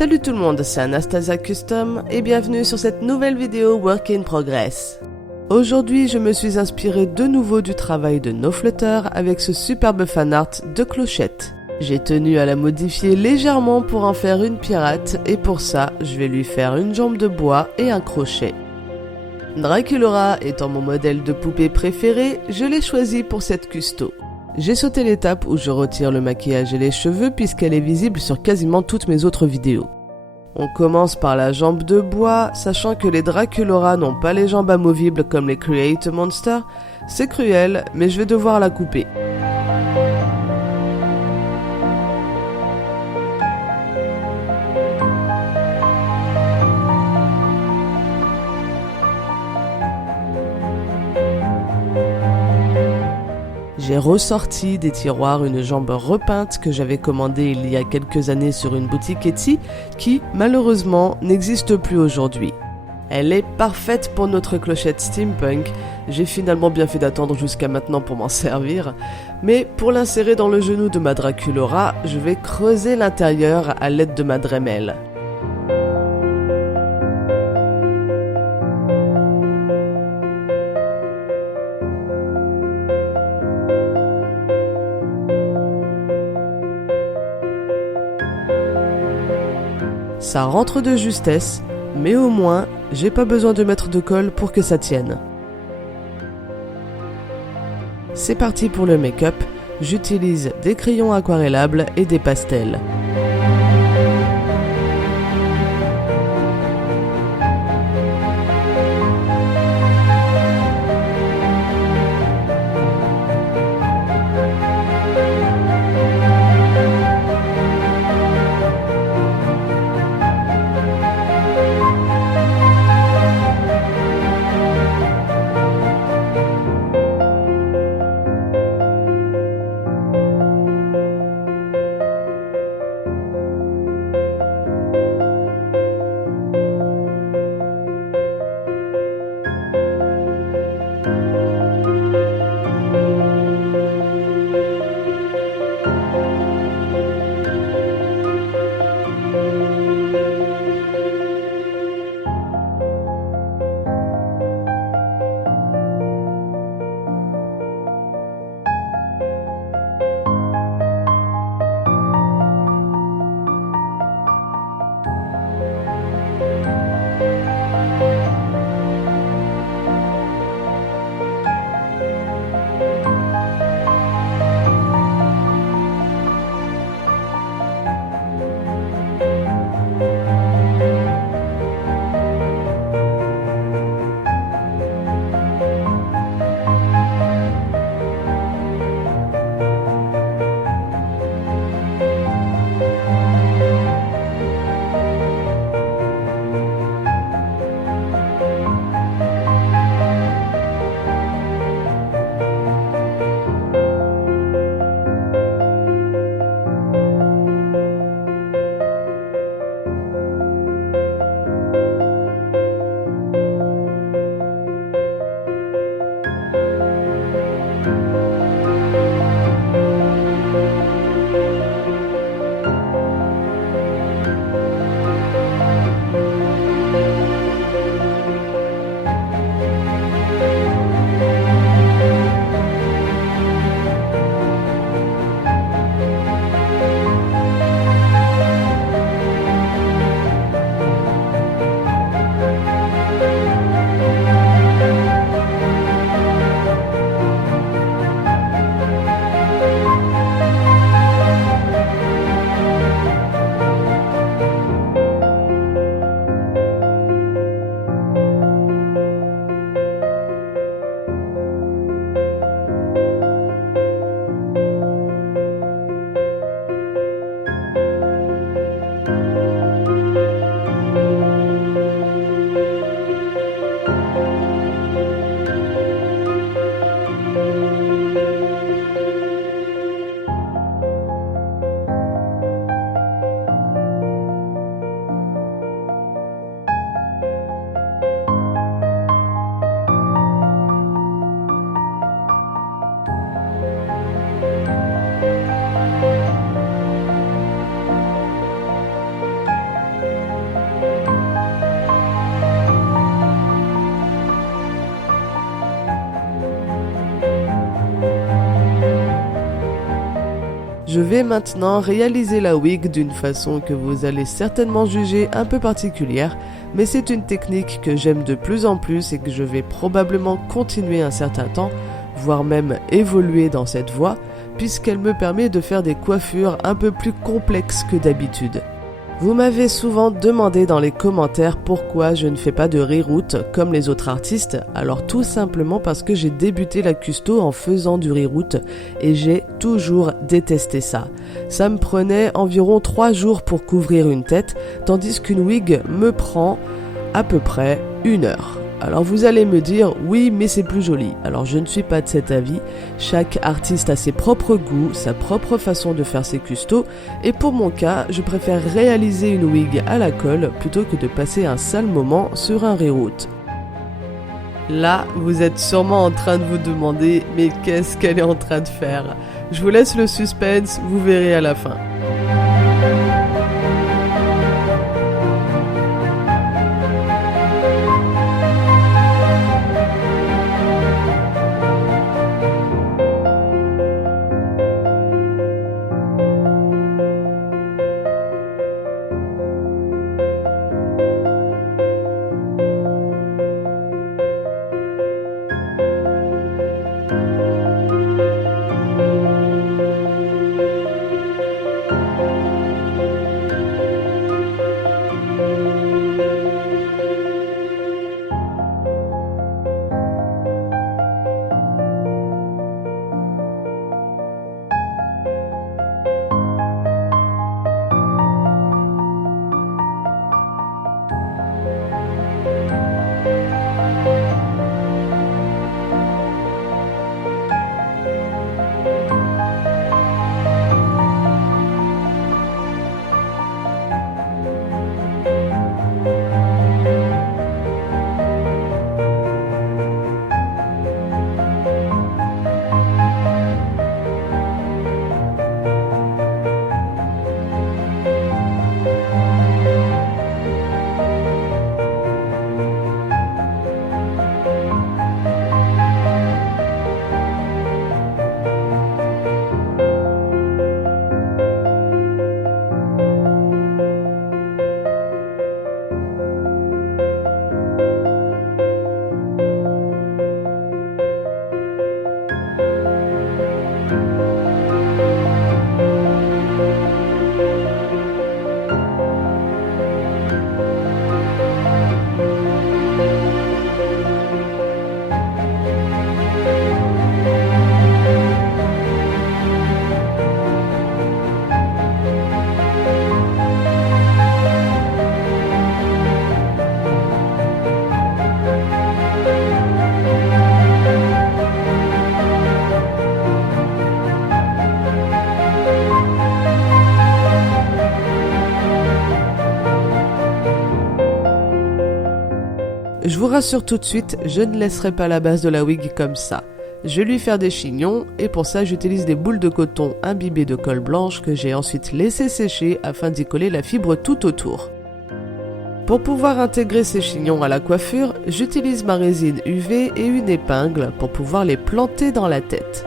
Salut tout le monde, c'est Anastasia Custom et bienvenue sur cette nouvelle vidéo Work in Progress. Aujourd'hui, je me suis inspiré de nouveau du travail de NoFlutter avec ce superbe fanart de Clochette. J'ai tenu à la modifier légèrement pour en faire une pirate et pour ça, je vais lui faire une jambe de bois et un crochet. Draculaura étant mon modèle de poupée préféré, je l'ai choisi pour cette custo. J'ai sauté l'étape où je retire le maquillage et les cheveux puisqu'elle est visible sur quasiment toutes mes autres vidéos. On commence par la jambe de bois, sachant que les Draculaura n'ont pas les jambes amovibles comme les Create a Monster. C'est cruel, mais je vais devoir la couper. J'ai ressorti des tiroirs une jambe repeinte que j'avais commandée il y a quelques années sur une boutique Etsy qui, malheureusement, n'existe plus aujourd'hui. Elle est parfaite pour notre clochette steampunk, j'ai finalement bien fait d'attendre jusqu'à maintenant pour m'en servir, mais pour l'insérer dans le genou de ma Draculaura, je vais creuser l'intérieur à l'aide de ma Dremel. Ça rentre de justesse, mais au moins, j'ai pas besoin de mettre de colle pour que ça tienne. C'est parti pour le make-up, j'utilise des crayons aquarellables et des pastels. vais maintenant réaliser la wig d'une façon que vous allez certainement juger un peu particulière, mais c'est une technique que j'aime de plus en plus et que je vais probablement continuer un certain temps, voire même évoluer dans cette voie, puisqu'elle me permet de faire des coiffures un peu plus complexes que d'habitude. Vous m'avez souvent demandé dans les commentaires pourquoi je ne fais pas de reroute comme les autres artistes, alors tout simplement parce que j'ai débuté la custo en faisant du reroute et j'ai toujours détesté ça. Ça me prenait environ 3 jours pour couvrir une tête, tandis qu'une wig me prend à peu près 1 heure. Alors vous allez me dire, oui mais c'est plus joli. Alors je ne suis pas de cet avis, chaque artiste a ses propres goûts, sa propre façon de faire ses custos, et pour mon cas, je préfère réaliser une wig à la colle plutôt que de passer un sale moment sur un reroute. Là, vous êtes sûrement en train de vous demander, mais qu'est-ce qu'elle est en train de faire? Je vous laisse le suspense, vous verrez à la fin. Je vous rassure tout de suite, je ne laisserai pas la base de la wig comme ça. Je vais lui faire des chignons et pour ça j'utilise des boules de coton imbibées de colle blanche que j'ai ensuite laissé sécher afin d'y coller la fibre tout autour. Pour pouvoir intégrer ces chignons à la coiffure, j'utilise ma résine UV et une épingle pour pouvoir les planter dans la tête.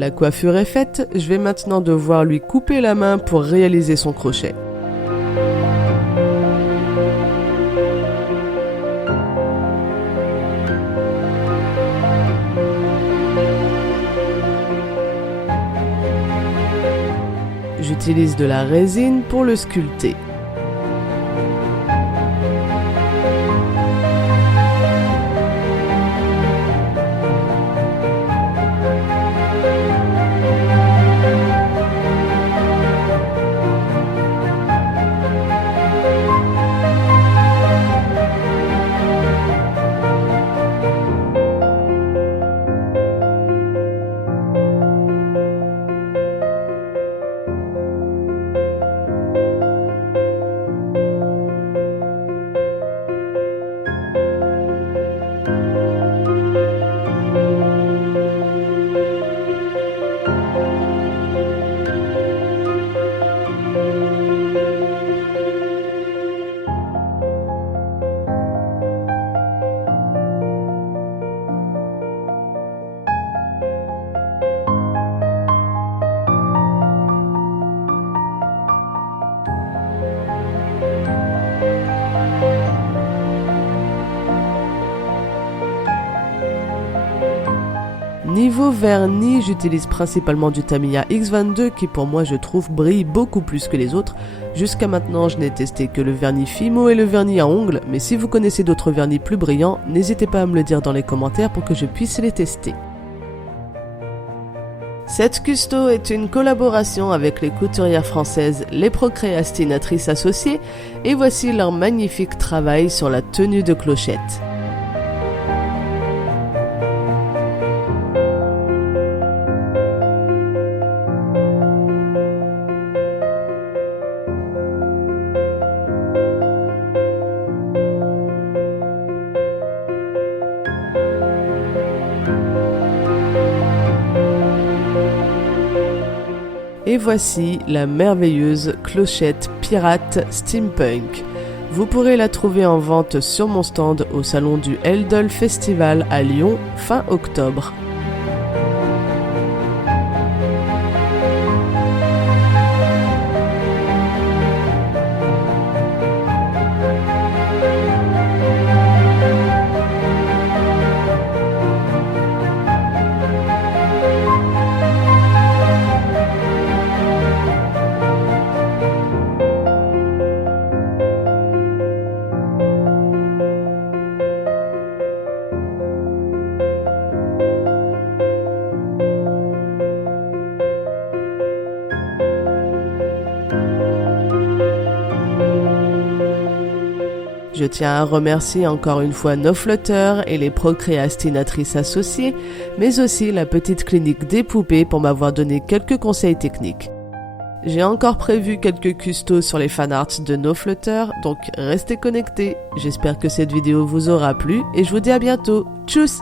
La coiffure est faite, je vais maintenant devoir lui couper la main pour réaliser son crochet. j'utilise de la résine pour le sculpter. Niveau vernis, j'utilise principalement du Tamiya X22 qui pour moi je trouve brille beaucoup plus que les autres. Jusqu'à maintenant je n'ai testé que le vernis Fimo et le vernis à ongles, mais si vous connaissez d'autres vernis plus brillants, n'hésitez pas à me le dire dans les commentaires pour que je puisse les tester. Cette custo est une collaboration avec les couturières françaises Les Procréastinatrices Associées et voici leur magnifique travail sur la tenue de clochette. Et voici la merveilleuse clochette pirate steampunk. Vous pourrez la trouver en vente sur mon stand au salon du Eldol Festival à Lyon fin octobre. Je tiens à remercier encore une fois Noflutter et les Procréastinatrices Associées, mais aussi la petite clinique des poupées pour m'avoir donné quelques conseils techniques. J'ai encore prévu quelques custos sur les fanarts de Noflutter, donc restez connectés. J'espère que cette vidéo vous aura plu et je vous dis à bientôt. Tchuss!